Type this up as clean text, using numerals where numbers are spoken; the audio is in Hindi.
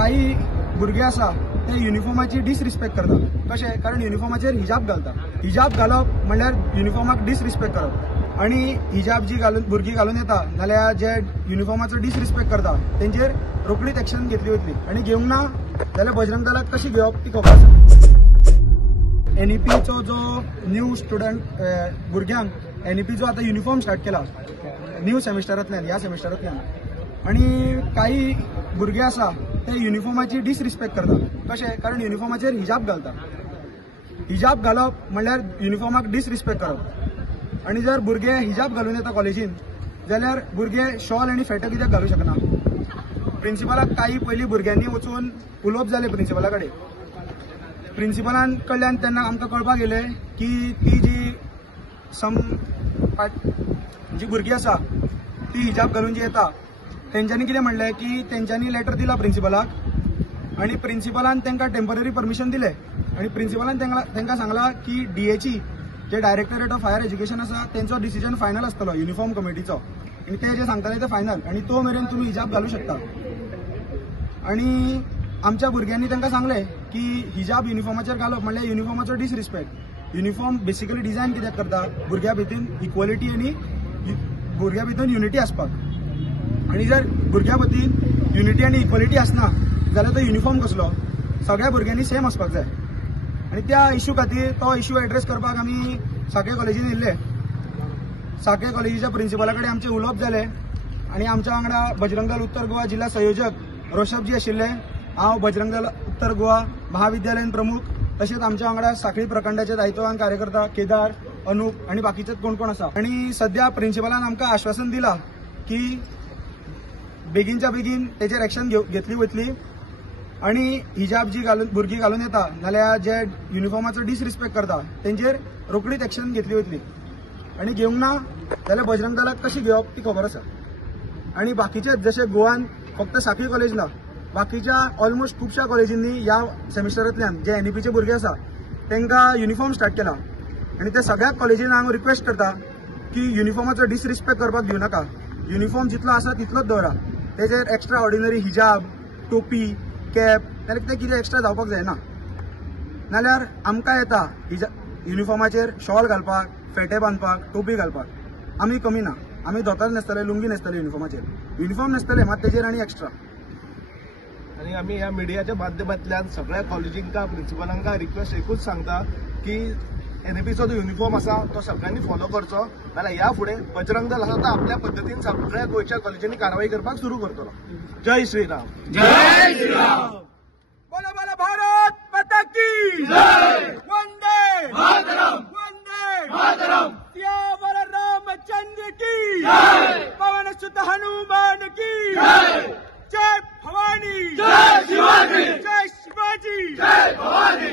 काही भुरगे आसा ते युनिफॉर्माची डिसरिस्पेक्ट करतात. कशें? कारण युनिफॉर्माचेर हिजाब घालता. हिजाब घालप म्हणल्यार युनिफॉर्माक डिसरिस्पेक्ट करप. आणि हिजाब जी भुरगीं घालून येता नाल्यार जे युनिफॉर्माचो डिसरिस्पेक्ट करता तेंचेर रोखडीच एक्शन घेतली वतली. आणि घेवंक ना जाल्यार बजरंग दलाक कशी घेवप ती खबर आसा. NEPचो जो न्यू स्टुडंट भुरग्यांक NEPचो आता युनिफॉर्म स्टार्ट केला न्यू सेमिस्टरांतल्यान, ह्या सेमिस्टरांतल्यान. आणि काही भुरगे आसा ते युनिफॉर्माची डिसरिस्पेक्ट करतात. कशें? कारण युनिफॉर्माचेर हिजाब घालता. हिजाब घालप म्हणल्यार युनिफॉर्माक डिसरिस्पेक्ट करप. आणि जर भुरगे हिजाब घालून येता कॉलेजीन जाल्यार भुरगे शॉल आनी फेटो कित्याक घालूंक शकना? प्रिन्सिपलाक काही पयलीं भुरग्यांनी वचून उलोवप जालें प्रिन्सिपला कडेन. प्रिन्सिपलान कडल्यान तेन्ना आमकां कळपाक येलें की ती जी भुरगीं आसा ती हिजाब घालून जी येता तेंच्यांनी कितें म्हणलें की तेंच्यांनी लेटर दिला प्रिन्सिपलाक आणि प्रिन्सिपलान तांकां टेम्पररी परमिशन दिलें. आणि प्रिन्सिपलान तांकां सांगलां की DAची जे डायरेक्टरेट ऑफ हायर एज्युकेशन आसा तेंचो डिसिजन फायनल आसतलो युनिफॉर्म कमिटीचो. आणि ते जे सांगताले ते फायनल आणि तो मेरेन तुमी हिजाब घालूं शकता. आणि आमच्या भुरग्यांनी तांकां सांगलें की हिजाब युनिफॉर्माचेर घालप म्हणल्यार युनिफॉर्माचो डिसरिस्पेक्ट. युनिफॉर्म बेसिकली डिझायन कित्याक करता? भुरग्यां भितर इक्वलिटी आनी भुरग्यां भितर युनिटी आसपाक. आणि जर भुरग्यां भितर युनिटी आनी इक्वलिटी आसना जाल्यार तो युनिफॉर्म कसलो? सगळ्या भुरग्यांनी सेम आसपाक जाय. आणि त्या इश्यू खातीर तो इश्यू एड्रेस करपाक आमी साखळे कॉलेजीन येयल्ले. साखळे कॉलेजीच्या प्रिन्सिपला कडेन आमचें उलोवप जालें. आणि आमच्या वांगडा बजरंग दल उत्तर गोवा जिल्हा संयोजक रोशबजी आशिल्ले. हांव बजरंग दल उत्तर गोवा महाविद्यालयन प्रमुख, तशेंच आमच्या वांगडा सांखळी प्रखंडाचे दायित्ववान कार्यकर्ता केदार, अनूप आणि बाकीचे कोण कोण आसा. आणि सध्या प्रिन्सिपलान आमकां आश्वासन दिला की बेगीनच्या बेगीन तेचेर एक्शन घेतली वतली. आणि हिजाब जी भुरगीं घालून येता नाल्यार जे युनिफॉर्माचो डिसरिस्पेक्ट करता तेंचेर रोखडीच एक्शन घेतली वतली. आणि घेवंक ना जाल्यार बजरंग दलाक कशी घेवप ती खबर आसा. आणि बाकीचे जशे गोवान फक्त सांखळी कॉलेज ना, बाकीच्या ऑलमोस्ट खुबशा कॉलेजींनी ह्या सेमिस्टरांतल्यान जे NEPचे भुरगे आसा तांकां युनिफॉर्म स्टार्ट केला. आणि ते सगळ्या कॉलेजीन हांव रिक्वेस्ट करता की युनिफॉर्माचो डिसरिस्पेक्ट करपाक दिवं नाका. युनिफॉर्म जितलो आसा तितलोच दवरा. तेचेर एक्स्ट्रा ऑर्डिनरी हिजाब, टोपी, कॅप जाल्यार ते कितें एक्स्ट्रा जावपाक जायना. नाल्यार आमकां येता युनिफॉर्माचेर शॉल घालपाक, फेटे बांदपाक, टोपी घालपाक. आमी कमी ना. आमी धोतर न्हेसतले, लुंगी न्हेसतले युनिफॉर्माचेर. युनिफॉर्म न्हेसतले मात तेचेर आनी एक्स्ट्रा. आणि आम्ही ह्या मीडियाच्या माध्यमांतल्यान सगळ्या कॉलेजींका प्रिन्सिपलांका रिक्वेस्ट एकूच सांगता की NEPचो जो युनिफॉर्म आसा तो सगळ्यांनी फॉलो करचो. नाल्यार ह्या फुडें बजरंग दल आसा तो आपल्या पद्दतीन सगळ्या गोंयच्या कॉलेजींनी कारवाई करपाक सुरू करतलो. जय श्रीराम. जय श्रीराम. बोला बोला भारत माता की जय. वंदे मातरम. वंदे मातरम. सियावर रामचंद्र की जय. पवन सुत हनुमान की जय. जय भवानी. जय शिवाजी. जय शिवाजी. जय भवानी.